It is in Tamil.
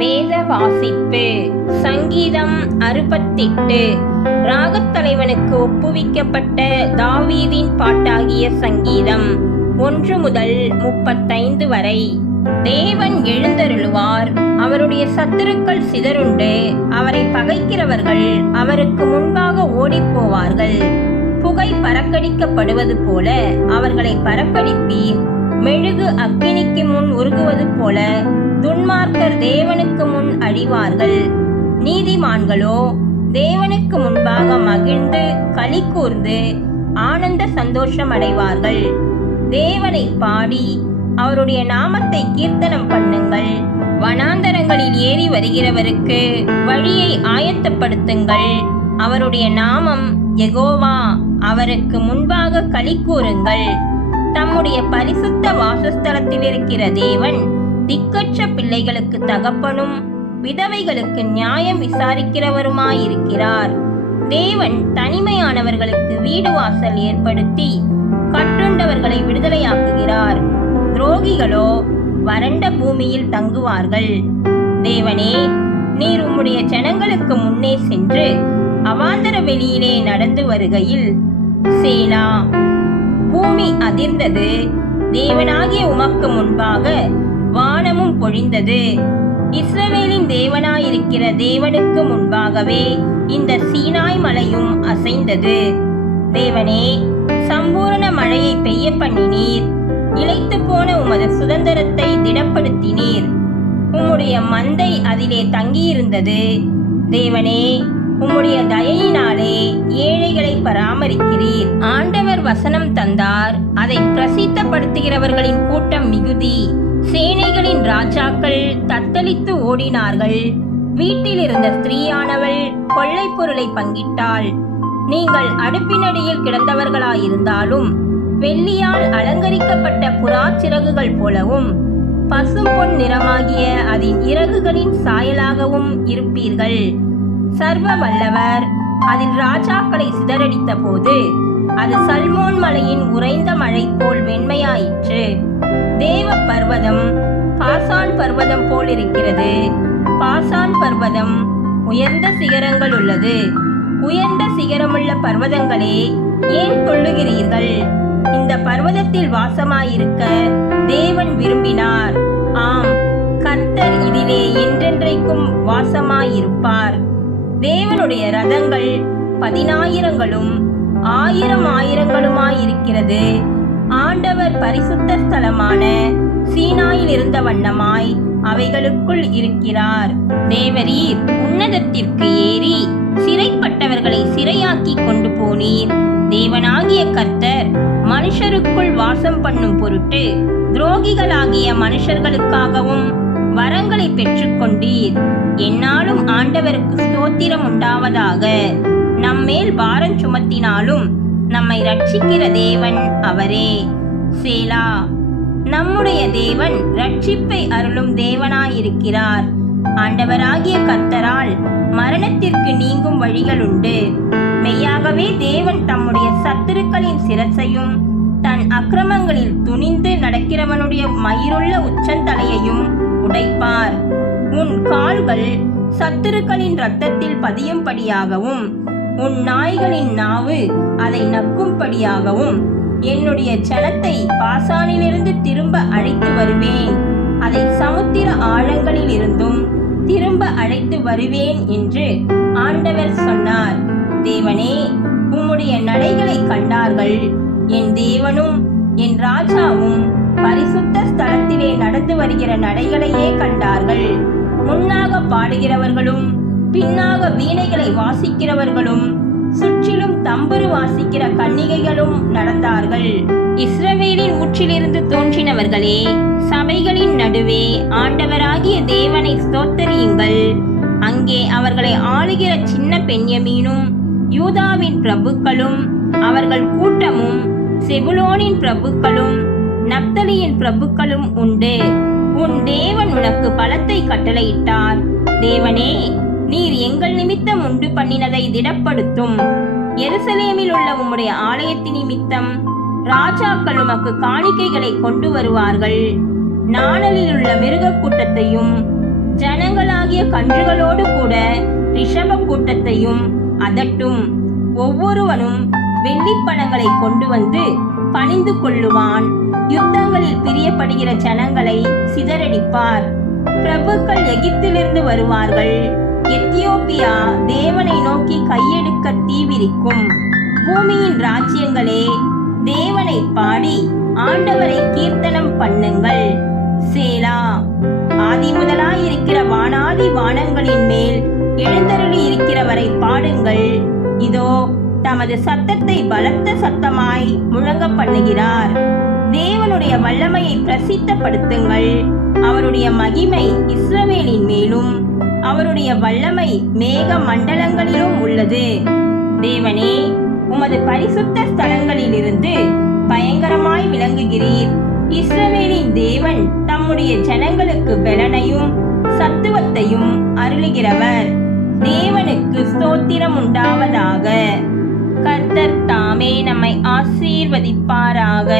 வேத வாசிப்பு. சங்கீதம் 68. ராகத்தலைவனுக்கு ஒப்புவிக்கப்பட்ட தாவீதின் பாட்டாகிய சங்கீதம் 1 முதல் 35 வரை. தேவன் எழுந்தருளுவார், அவருடைய சத்துருக்கள் சிதறுண்டு, அவரை பகைக்கிறவர்கள் அவருக்கு முன்பாக ஓடிப்போவார்கள். புகை பறக்கடிக்கப்படுவது போல அவர்களை பறக்கடிப்பீர். மெழுகு அக்கினிக்கு முன் உருகுவது போல துன்மார்க்கர் தேவனுக்கு முன் அழிவார்கள். நீதிமான்களோ தேவனுக்கு முன்பாக மகிழ்ந்து களி கூர்ந்து ஆனந்த சந்தோஷம் அடைவார்கள். தேவனை பாடி அவருடைய நாமத்தை கீர்த்தனம் பண்ணுங்கள். வனாந்தரங்களில் ஏறி வருகிறவருக்கு வழியை ஆயத்தப்படுத்துங்கள். அவருடைய நாமம் யெகோவா, அவருக்கு முன்பாக களி கூறுங்கள். தம்முடைய பரிசுத்த வாசஸ்தலத்தில் இருக்கிற தேவன் திக்கற்ற பிள்ளைகளுக்கு தகப்பனும் விதவைகளுக்கு நியாயம் விசாரிக்கிறவருமாயிருக்கிறார். தேவன் தனிமையானவர்களுக்கு வீடு வாசல் ஏற்படுத்தி கட்டுண்டவர்களை விடுதலையாக்குகிறார். துரோகிகளோ வறண்ட பூமியில் தங்குவார்கள். தேவனே, நீர் உம்முடைய ஜனங்களுக்கு முன்னே சென்று அவாந்தர வெளியிலே நடந்து வருகையில் சேலா. பூமி அதிர்ந்தது, தேவனாகிய உமக்கு முன்பாக வானமும் பொழிந்தது. இஸ்ரவேலின் தேவனாயிருக்கிற தேவனுக்கு முன்பாகவே இந்த சீனாய் மலையும் அசைந்தது. தேவனே, சம்பூரண மழையை பெய்ய பண்ணினீர். இளைத்து போன உமது சுதந்திரத்தை திடப்படுத்தினீர். உம்முடைய மந்தை அதிலே தங்கியிருந்தது. தேவனே, உம்முடைய தயையினாலே ஏழைகளை பராமரிக்கிறீர். ஆண்டவர் வசனம் தந்தார், அதை பிரசித்தப்படுத்துகிறவர்களின் கூட்டம் மிகுதி. சேனைகளின் ராஜாக்கள் தத்தளித்து ஓடினார்கள். வீட்டில் இருந்த ஸ்திரீயானவள் கொள்ளை பொருளை பங்கிட்டாள். நீங்கள் அடுப்பினடியில் கிடந்தவர்களாயிருந்தாலும் வெள்ளியால் அலங்கரிக்கப்பட்ட புறா சிறகுகள் போலவும் பசும் பொன் நிறமாகிய அதன் இறகுகளின் சாயலாகவும் இருப்பீர்கள். சர்வ வல்லவர் அதில் ராஜாக்களை சிதறடித்த போது அது சல்மோன் மலையின் உறைந்த மழை போல் வெண்மையாயிற்று. தேவ பர்வதம் பாசான் பர்வதம் போல் இருக்கிறது. பாசான் பர்வதம் உயர்ந்த சிகரங்கள் உள்ளது. உயர்ந்த சிகரமுள்ள பர்வதங்களே, ஏன் துள்ளுகிறீர்கள்? இந்த பர்வதத்தில் வாசமாயிருக்க தேவன் விரும்பினார். ஆம், கர்த்தர் இதிலே என்றென்றைக்கும் வாசமாயிருப்பார். தேவனுடைய ரதங்கள் 10,000களும் 1000,000களுமாயிருக்கிறது. ஆண்டவர் பரிசுத்த ஸ்தலமான சீனாயில் இருந்த வண்ணமாய் அவைகளுக்குள் இருக்கிறார். தேவரீர் உன்னதத்திற்கு ஏறி சிறைப்பட்டவர்களை சிறையாக்கி கொண்டு போனீர். தேவனாகிய கர்த்தர் மனுஷருக்குள் வாசம் பண்ணும் பொருட்டு துரோகிகளாகிய மனுஷர்களுக்காகவும் வரங்களை பெற்றுக்கொண்டீர். என்னாலும் ஆண்டவருக்கு ஸ்தோத்திரம் உண்டாவதாக. நம்மேல் பாரம் சுமத்தினாலும் நம்மை ரட்சிக்கிற தேவன் அவரே. சேலா. நம்முடைய தேவன் ரட்சிப்பை அருளும் தேவனாயிருக்கிறார். ஆண்டவராகிய கர்த்தரால் மரணத்திற்கு நீங்கும் வழிகள் உண்டு. மெய்யாகவே தேவன் தம்முடைய சத்துருக்களின் சிரசையும் தன் அக்கிரமங்களில் துணிந்து நடக்கிறவனுடைய மயிருள்ள உச்சந்தலையையும் உடைப்பார். உன் கால்கள் சத்துருக்களின் இரத்தத்தில் பதியும்படியாகவும் உன் நாய்களின் நாவு அதை நக்கும்படியாகவும் என்னுடைய ஜனத்தை பாசானிலிருந்து திரும்ப அழைத்து வருவேன். அதை சமுத்திர ஆழங்களில் இருந்தும் திரும்ப அழைத்து வருவேன் என்று ஆண்டவர் சொன்னார். தேவனே, உம்முடைய நடைகளை கண்டார்கள். என் தேவனும் என் ராஜாவும் பரிசுத்த ஸ்தலத்திலே நடந்து வருகிற நடைகளையே கண்டார்கள். முன்னாக பாடுகிறவர்களும் பின்னாக வீணைகளை வாசிக்கிறவர்களும் சுற்றிலும் தம்புரு வாசிக்கிற கன்னிகைகளும் நடந்தார்கள். இஸ்ரவேலின் ஊற்றிலிருந்து தோன்றினவர்களே, சபைகளின் நடுவே ஆண்டவராகிய தேவனை ஸ்தோத்தரியுங்கள். அங்கே அவர்களை ஆளுகிற சின்ன பென்யமீனும் யூதாவின் பிரபுக்களும் அவர்கள் கூட்டமும் செபுலோனின் பிரபுக்களும் நப்தலியின் பிரபுக்களும் உண்டு. உன் தேவன் உனக்கு பலத்தை கட்டளையிட்டார். தேவனே, நீர் எங்கள் நிமித்தம் உண்டு பண்ணினதை திடப்படுத்தும். எருசலேமில் உள்ள உம்முடைய ஆலயத்தின் நிமித்தம் ராஜாக்கள் உமக்கு காணிக்கைகளை கொண்டு வருவார்கள். நாணலில் உள்ள மிருக கூட்டத்தையும் ஜனங்களால் ஆடிய கன்றுகளோடு கூட ரிஷப கூட்டத்தையும் அதட்டும். ஒவ்வொருவனும் வெள்ளிப்பணங்களை கொண்டு வந்து பணிந்து கொள்ளுவான். யுத்தங்களில் பிரியப்படுகிற ஜனங்களை சிதறடிப்பார். பிரபுக்கள் எகிப்திலிருந்து வருவார்கள். எத்தியோப்பியா தேவனை நோக்கி கையெடுக்க தீவிரிக்கும். பூமியின் ராஜ்யங்களே, தேவனை பாடி ஆண்டவரை கீர்த்தனம் பண்ணுங்கள். சேலா. ஆதி முதலாயிருக்கிற வானாதி வானங்களின் மேல் எழுந்தருளி இருக்கிறவரை பாடுங்கள். இதோ தமது சத்தத்தை பலத்த சத்தமாய் முழங்க பண்ணுகிறார். தேவனுடைய வல்லமையை பிரசித்தப்படுத்துங்கள். அவருடைய மகிமை இஸ்ரவேலின் மேலும் அவருடைய வல்லமை மேக மண்டலங்களிலும் உள்ளது. தேவனே, உமது பரிசுத்த ஸ்தலங்களிலிருந்து பயங்கரமாய் விளங்குகிறீர். இஸ்ரவேலின் தேவன் தம்முடைய ஜனங்களுக்கு பலனையும் சத்துவத்தையும் அருளுகிறவர். தேவனுக்கு ஸ்தோத்திரம் உண்டாவதாக. கர்த்தர் தாமே நம்மை ஆசீர்வதிப்பாராக.